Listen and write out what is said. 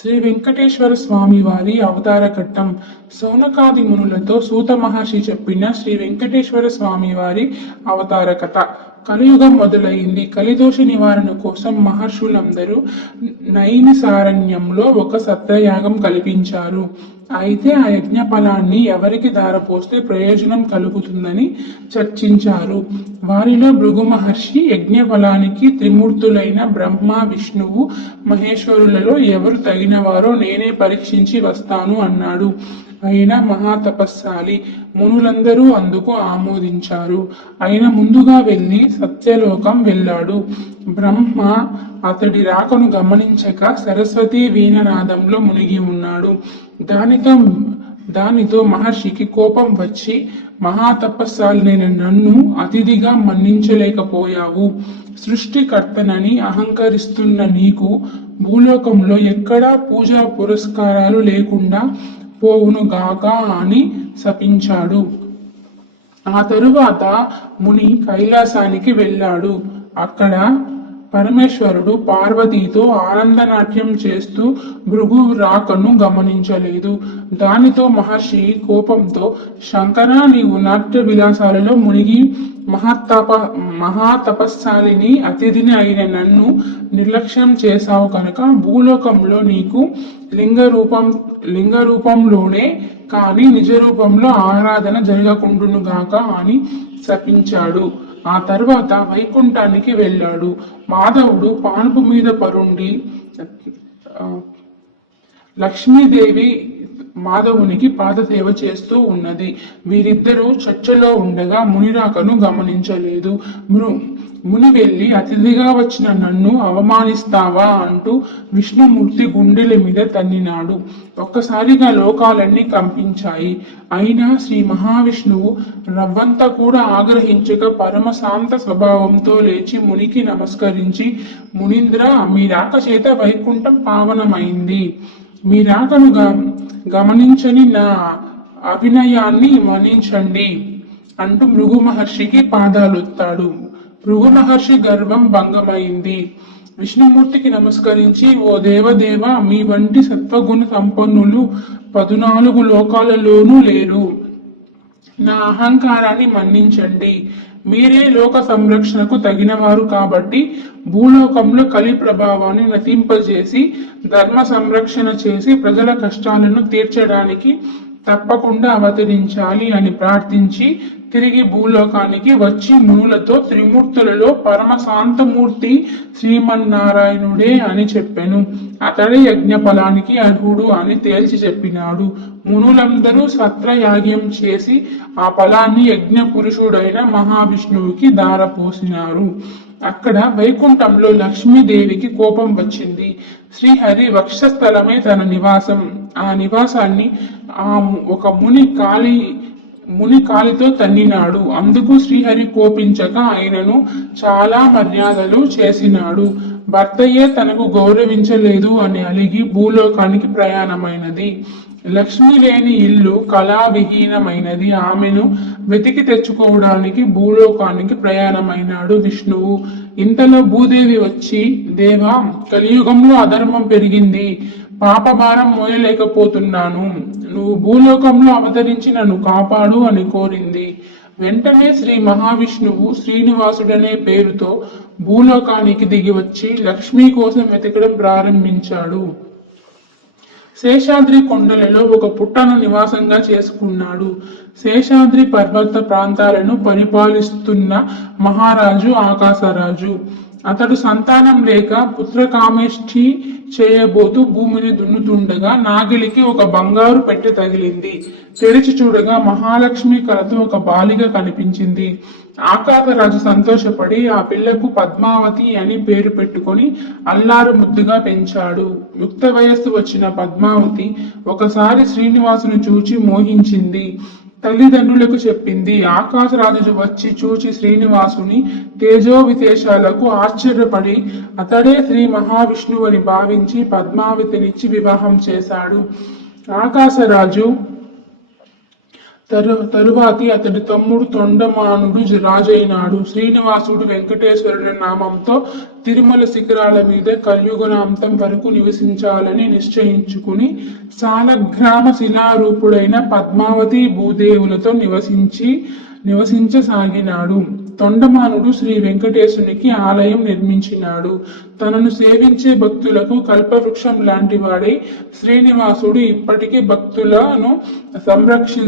శ్రీ వెంకటేశ్వర స్వామి వారి అవతార ఘట్టం. సౌనకాది మునులతో సూత మహర్షి చెప్పిన శ్రీ వెంకటేశ్వర స్వామి వారి అవతార కథ. కలియుగం మొదలైంది. కలిదోష నివారణ కోసం మహర్షులందరూ నైమిసారణ్యంలో ఒక సత్రయాగం కల్పించారు. అయితే ఆ యజ్ఞ ఫలాన్ని ఎవరికి దారపోస్తే ప్రయోజనం కలుగుతుందని చర్చించారు. వారిలో భృగు మహర్షి యజ్ఞ ఫలానికి త్రిమూర్తులైన బ్రహ్మ విష్ణువు మహేశ్వరులలో ఎవరు తగినవారో నేనే పరీక్షించి వస్తాను అన్నాడు. ఆయన మహాతపస్సాలి మునులందరూ అందుకు ఆమోదించారు. ఆయన ముందుగా వెళ్ళి సత్యలోకం వెళ్ళాడు. బ్రహ్మ అతడి రాకను గమనించక సరస్వతి వీణనాదంలో మునిగి ఉన్నాడు. దానితో దానితో మహర్షికి కోపం వచ్చి మహాతపస్సాలైన నన్ను అతిథిగా మన్నించలేకపోయావు. సృష్టికర్తనని అహంకరిస్తున్న నీకు భూలోకంలో ఎక్కడా పూజా పురస్కారాలు లేకుండా పోవునుగాక అని శపించాడు. ఆ తరువాత ముని కైలాసానికి వెళ్ళాడు. అక్కడ పరమేశ్వరుడు పార్వతీతో ఆనందనాట్యం చేస్తూ భృగు రాకను గమనించలేదు. దానితో మహర్షి కోపంతో శంకర నీవు నాట్య విలాసాలలో మునిగి మహాతప మహాతపస్సాలిని అతిథిని అయిన నన్ను నిర్లక్ష్యం చేశావు కనుక భూలోకంలో నీకు లింగ రూపం లింగ రూపంలోనే కానీ నిజ రూపంలో ఆరాధన జరగకుండునుగాక అని శపించాడు. ఆ తర్వాత వైకుంఠానికి వెళ్ళాడు. మాధవుడు పానుపు మీద పరుండి లక్ష్మీదేవి మాధవునికి పాదసేవ చేస్తూ ఉన్నది. వీరిద్దరూ చర్చలో ఉండగా మునిరాకను గమనించలేదు. మృ ముని వెళ్ళి అతిథిగా వచ్చిన నన్ను అవమానిస్తావా? అంటూ విష్ణుమూర్తి గుండెల మీద తన్నినాడు. ఒక్కసారిగా లోకాలన్నీ కంపించాయి. అయినా శ్రీ మహావిష్ణువు రవ్వంతా కూడా ఆగ్రహించక పరమశాంత స్వభావంతో లేచి మునికి నమస్కరించి మునీంద్ర మీ రాక చేత వైకుంఠం పావనమైంది. మీ రాకను గ- గమనించని నా అభినయాన్ని మన్నించండి అంటూ మృగు మహర్షికి పాదాలొత్తాడు. భృగు మహర్షి గర్వం భంగమైంది. విష్ణుమూర్తికి నమస్కరించి ఓ దేవదేవ మీ వంటి సత్వగుణ సంపన్నులు పదునాలుగు లోకాలలోనూ లేరు. నా అహంకారాన్ని మన్నించండి. మీరే లోక సంరక్షణకు తగినవారు కాబట్టి భూలోకంలో కలి ప్రభావాన్ని నతింపజేసి ధర్మ సంరక్షణ చేసి ప్రజల కష్టాలను తీర్చడానికి తప్పకుండా అవతరించాలి అని ప్రార్థించి తిరిగి భూలోకానికి వచ్చి మూలతో త్రిమూర్తులలో పరమ శాంతమూర్తి శ్రీమన్నారాయణుడే అని చెప్పాను. అతడే యజ్ఞ ఫలానికి అర్హుడు అని తేల్చి చెప్పినాడు. మునులందరూ సత్రయాగ్యం చేసి ఆ ఫలాన్ని యజ్ఞ పురుషుడైన మహావిష్ణువుకి దారపోసినారు అక్కడ వైకుంఠంలో లక్ష్మీదేవికి కోపం వచ్చింది. శ్రీహరి వక్షస్థలమే తన నివాసం. ఆ నివాసాన్ని ఆ ము- ఒక ముని కాలి ముని కాలితో తన్నినాడు. అందుకు శ్రీహరి కోపించక ఆయనను చాలా మర్యాదలు చేసినాడు. భర్తయే తనకు గౌరవించలేదు అని అలిగి భూలోకానికి ప్రయాణమైనది. లక్ష్మి లేని ఇల్లు కళావిహీనమైనది. ఆమెను వెతికి తెచ్చుకోవడానికి భూలోకానికి ప్రయాణమైనాడు విష్ణువు. ఇంతలో భూదేవి వచ్చి దేవా కలియుగంలో అధర్మం పెరిగింది. పాపభారం మోయలేకపోతున్నాను. నువ్వు భూలోకంలో అవతరించి నన్ను కాపాడు అని కోరింది. వెంటనే శ్రీ మహావిష్ణువు శ్రీనివాసుడనే పేరుతో భూలోకానికి దిగి వచ్చి లక్ష్మి కోసం వెతకడం ప్రారంభించాడు. శేషాద్రి కొండలలో ఒక పుట్టను నివాసంగా చేసుకున్నాడు. శేషాద్రి పర్వత ప్రాంతాలను పరిపాలిస్తున్న మహారాజు ఆకాశరాజు. అతడు సంతానం లేక పుత్రకామేష్ఠి చేయబోతూ భూమిని దున్నుతుండగా నాగిలికి ఒక బంగారు పెట్టె తగిలింది. తెరిచి చూడగా మహాలక్ష్మి కలతో ఒక బాలిక కనిపించింది. ఆకాశరాజు సంతోషపడి ఆ పిల్లకు పద్మావతి అని పేరు పెట్టుకొని అల్లారు ముద్దుగా పెంచాడు. యుక్త వయస్సు వచ్చిన పద్మావతి ఒకసారి శ్రీనివాసును చూచి మోహించింది. తల్లిదండ్రులకు చెప్పింది. ఆకాశరాజు వచ్చి చూచి శ్రీనివాసుని తేజో విశేషాలకు ఆశ్చర్యపడి అతడే శ్రీ మహావిష్ణువుని భావించి పద్మావతినిచ్చి వివాహం చేశాడు. ఆకాశరాజు తరు తరువాతి అతడి తమ్ముడు తొండమానుడు రాజైనాడు. శ్రీనివాసుడు వెంకటేశ్వరుని నామంతో తిరుమల శిఖరాల మీద కలియుగనాంతం వరకు నివసించాలని నిశ్చయించుకుని సాలగ్రామ శిలారూపుడైన పద్మావతి భూదేవులతో నివసించి నివసించసాగినాడు. తొండమానుడు శ్రీ వెంకటేశునికి ఆలయం నిర్మించినాడు. తనను సేవించే భక్తులకు కల్పవృక్షం లాంటి వాడై శ్రీనివాసుడు ఇప్పటికీ భక్తులను సంరక్షి